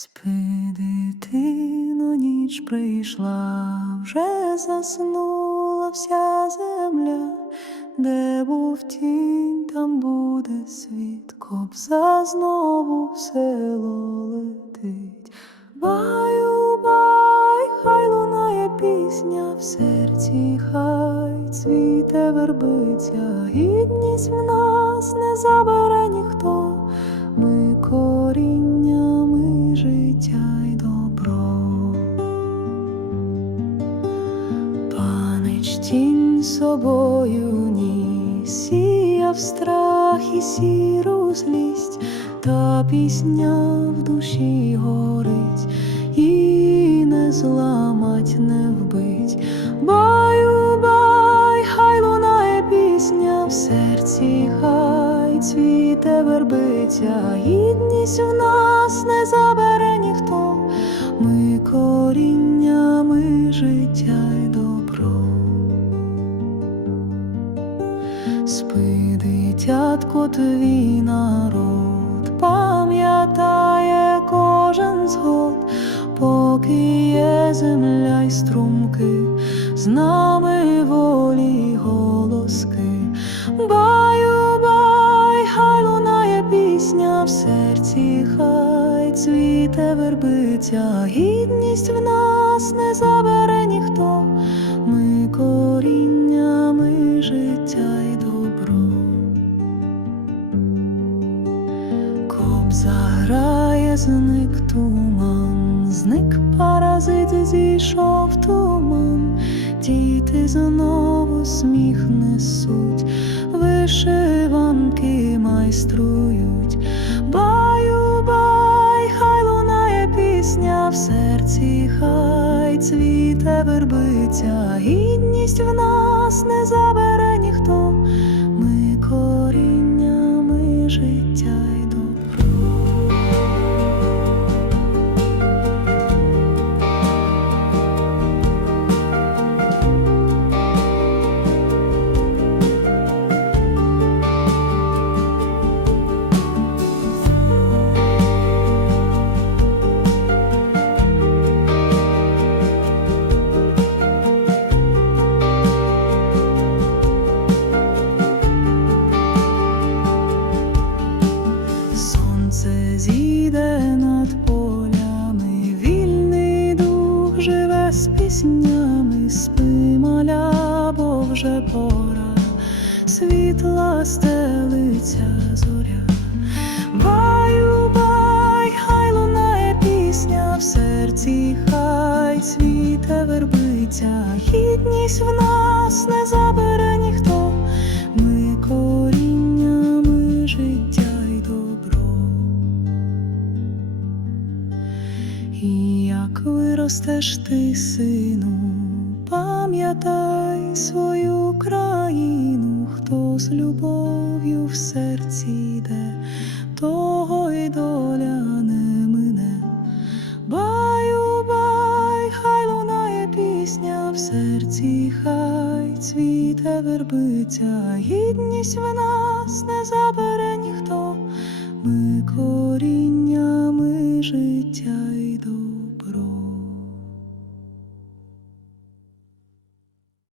Спи, дитино, ніч прийшла, вже заснула вся земля, де був тінь, там буде світ, кобза знову в село летить. Баю, бай, хай лунає пісня в серці, хай цвіте вербиця, гідність в нас не забере ніхто. Панич тінь собою ніс, сіяв страх і сіру злість, та пісня в душі горить, і не зламать, не вбить. Баю, бай, хай лунає пісня в серці, хай цвіте вербиця, гідність в нас не забере ніхто. Ми коріння, ми життя Дитятко, твій народ, пам'ятає кожен згод, поки є земля й струмки, з нами волі голоски. Баю, бай, хай лунає пісня в серці, хай цвіте вербиця, гідність в нас не забере Кобза грає, зник туман, зник паразит, зійшов туман, діти знову сміх несуть, вишиванки майструють. Баю, бай, хай лунає пісня в серці, хай цвіте вербиця, гідність в нас не забере ніхто. З піснями, спи, маля, бо вже пора, світла стелиться зоря. Баю, бай, хай лунає пісня в серці, хай цвіте вербиця, гідність в нас не забере ніхто. Ми коріння, ми життя й добро. Як виростеш ти, сину, пам'ятай свою країну, хто з любов'ю в серці йде, того й доля не мине. Баю, бай, хай лунає пісня в серці, хай цвіте вербиця, гідність в нас не забере ніхто. Ми коріння, ми життя